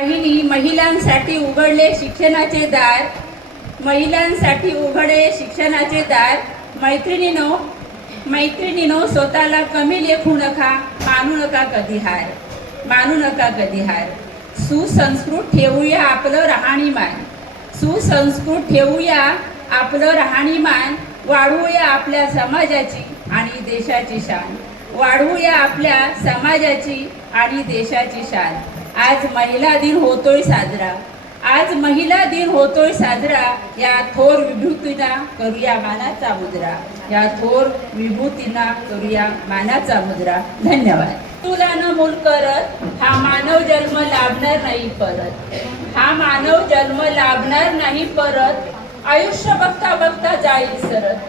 वाहिनी महिलांसाठी उघडले शिक्षणाचे दार, महिलांसाठी उघडे शिक्षणाचे दार. मैत्रिणीनो स्वतःला कमी लेखू नका, मानू नका कधी हार, मानू नका कधी हार. सुसंस्कृत ठेवूया आपलं राहणीमान, सुसंस्कृत ठेवूया आपलं राहणीमान. वाढवूया आपल्या समाजाची आणि देशाची शान, वाढवूया आपल्या समाजाची आणि देशाची शान. आज महिला दिन होतोय साजरा, आज महिला दिन होतोय साजरा. या थोर विभूतींना करूया मानाचा मुद्रा, या थोर विभूतींना करूया मानाचा मुद्रा. धन्यवाद. तुला न मूल करत हा मानव जन्म लाभणार नाही परत, हा मानव जन्म लाभणार नाही परत. आयुष्य बघता बघता जाईल सरत,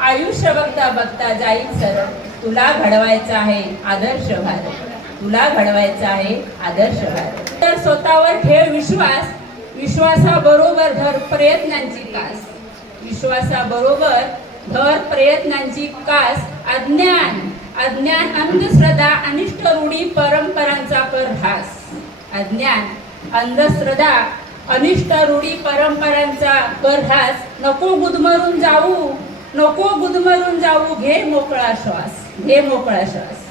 आयुष्य बघता बघता जाईल सरत. तुला घडवायचा आहे आदर्श भारत, तुला घडवायचा आहे आदर्श भारत. तर स्वतःवर ठेव विश्वास, विश्वासाबरोबर धर प्रयत्नांची कास, विश्वासाबरोबर धर प्रयत्नांची कास. अज्ञान अज्ञान अंधश्रद्धा अनिष्ट रूढी परंपरांचा कर ऱ्हास, अज्ञान अंधश्रद्धा अनिष्ट रूढी परंपरांचा कर ऱ्हास. नको गुदमरून जाऊ, नको गुदमरून जाऊ, घे मोकळा श्वास, घे मोकळा श्वास.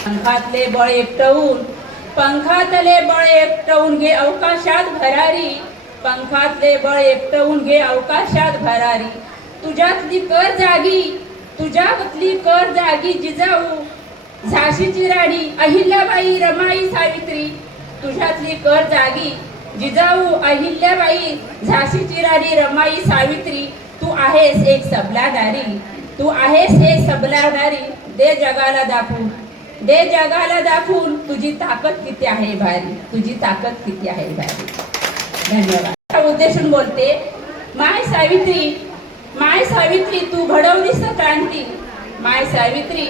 पंखातले बळ एकटवून, पंखातले बळ एकटवून घे अवकाशात भरारी, पंखातले बळ एकटवून घे अवकाशात भरारी. तुझ्यातली कर जागी, तुझ्यातली कर जागी जिजाऊ झाशीची राणी अहिल्याबाई रमाई सावित्री. तुझ्यातली कर जागी जिजाऊ अहिल्याबाई झाशीची राणी रमाई सावित्री. तू आहेस एक सबला नारी, तू आहेस एक सबला नारी. दे जगाला दाखवून, दे जगाला दाखवून तुझी ताकद किती आहे भारी, तुझी ताकद किती आहे भारी. धन्यवाद. उद्देशून बोलते. माय सावित्री, माय सावित्री तू घडवलीस क्रांती, माय सावित्री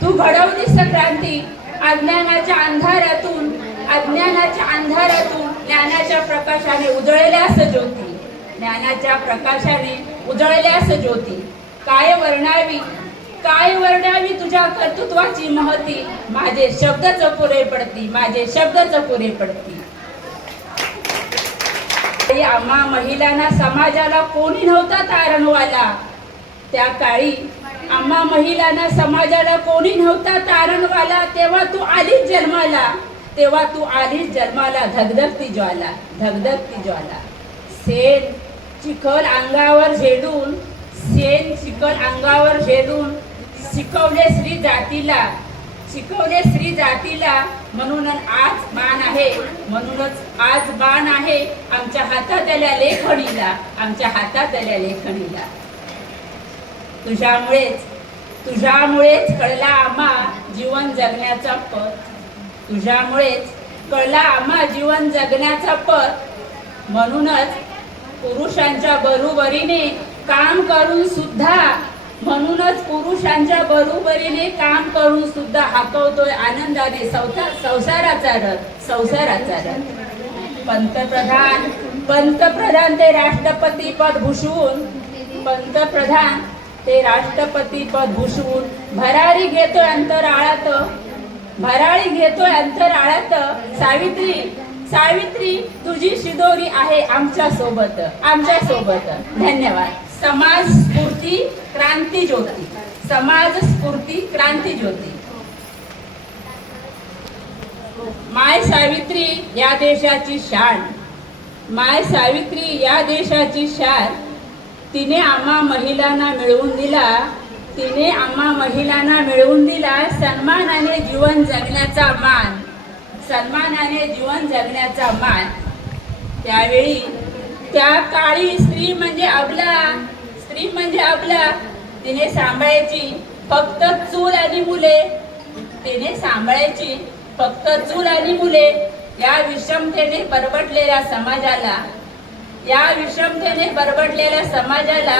तू घडवलीस क्रांती. अज्ञानाच्या अंधारातून, अज्ञानाच्या अंधारातून ज्ञानाच्या प्रकाशाने उजळल्यास ज्योती, ज्ञानाच्या प्रकाशाने उजळल्यास ज्योती. काय वर्णावी, काय वर्णावी तुझ्या कर्तृत्वाची महती. माझे शब्दच पुरे पडती, माझे शब्दच पुरे पडती. आम्हा महिलांना समाजाला कोणी नव्हता तारणवाला, त्या काळी आम्हा महिलांना समाजाला कोणी नव्हता तारणवाला. तेव्हा तू आलीच जन्माला, तेव्हा तू आलीच जन्माला. धगधगती ज्वाला, धगधगती ज्वाला. सेन चिखल अंगावर झेडून, सेन चिखल अंगावर झेडून शिकवले स्त्री जातीला, शिकवले स्त्री जातीला. म्हणून आज बाण आहे, म्हणूनच आज बाण आहे आमच्या हातातल्या लेखणीला, आमच्या हातातल्या लेखणीला. तुझ्यामुळेच, तुझ्यामुळेच कळला आम्हा जीवन जगण्याचा पथ, तुझ्यामुळेच कळला आम्हा जीवन जगण्याचा पथ. म्हणूनच पुरुषांच्या बरोबरीने काम करून सुद्धा, म्हणूनच पुरुषांच्या बरोबरीने काम करून सुद्धा हाकवतोय आनंदाने संसाराचा रथ, संसाराचा रथ. पंतप्रधान, पंतप्रधान ते राष्ट्रपती पद भूषवून, पंतप्रधान ते राष्ट्रपती पद भूषवून भरारी घेतोय अंतराळात, भरारी घेतोय अंतराळात. सावित्री, सावित्री तुझी शिदोरी आहे आमच्या सोबत, आमच्या सोबत. धन्यवाद. समाज स्फूर्ती क्रांती ज्योती, समाज स्फूर्ती क्रांती ज्योती. माय सावित्री या देशाची शान, माय सावित्री या देशाची शान. तिने आम्हा महिलांना मिळवून दिला, तिने आम्हा महिलांना मिळवून दिला सन्मानाने जीवन जगण्याचा मान, सन्मानाने जीवन जगण्याचा मान. त्यावेळी त्या काळी स्त्री म्हणजे अबला, स्त्री म्हणजे अबला. तिने सांभाळायची फक्त चूल आणि मुले, तिने सांभाळायची फक्त चूल आणि मुले. या विषमतेने बरबटलेल्या समाजाला, या विषमतेने बरबटलेल्या समाजाला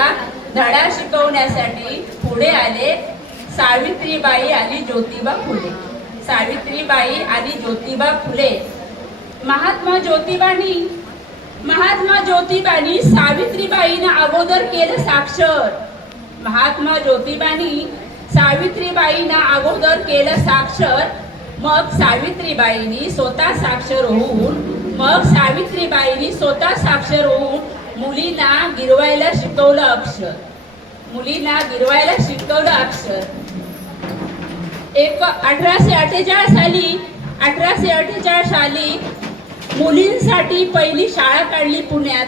धडा शिकवण्यासाठी पुढे आले सावित्रीबाई आणि ज्योतिबा फुले, सावित्रीबाई आणि ज्योतिबा फुले. महात्मा ज्योतिबानी, महात्मा ज्योतिबानी सावित्रीबाईंना अगोदर केलं साक्षर, महात्मा ज्योतिबानी सावित्रीबाईंना अगोदर केलं साक्षर. मग सावित्रीबाईंनी स्वतः साक्षर होऊन मुलींना गिरवायला शिकवलं अक्षर. एक 1848 साली मुलींसाठी पहिली शाळा काढली पुण्यात.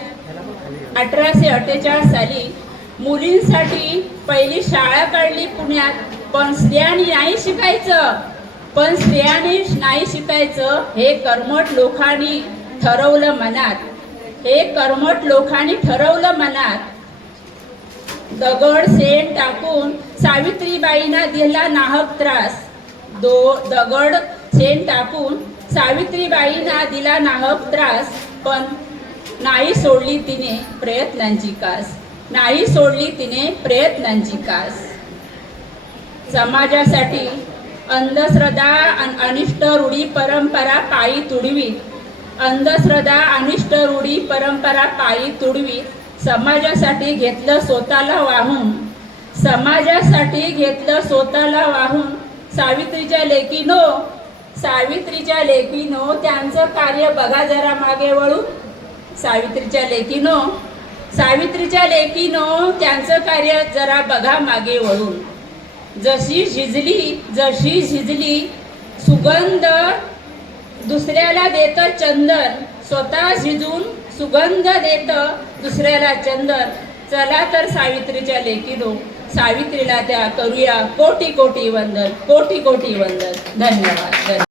1848 साली मुलींसाठी पहिली शाळा काढली पुण्यात. पण स्त्रियांनी नाही शिकायचं हे कर्मठ लोकांनी ठरवलं मनात. दगड शेण टाकून सावित्रीबाईंना दिला नाहक त्रास. पण नाही सोडली तिने प्रयत्नांची कास. समाजासाठी अंधश्रद्धा अनिष्ट रूढी परंपरा पायी तुडवीत समाजासाठी घेतलं स्वतःला वाहून. सावित्रीच्या लेकीनो त्यांचं कार्य बघा जरा मागे वळून. सावित्रीच्या लेकीनो त्यांचं कार्य जरा बघा मागे वळून. जशी झिजली सुगंध दुसऱ्याला देत चंदन. स्वतः झिजून सुगंध देत दुसऱ्याला चंदन. चला तर सावित्रीच्या लेकीनो सावित्रीला त्या करूया कोटी कोटी वंदन. धन्यवाद.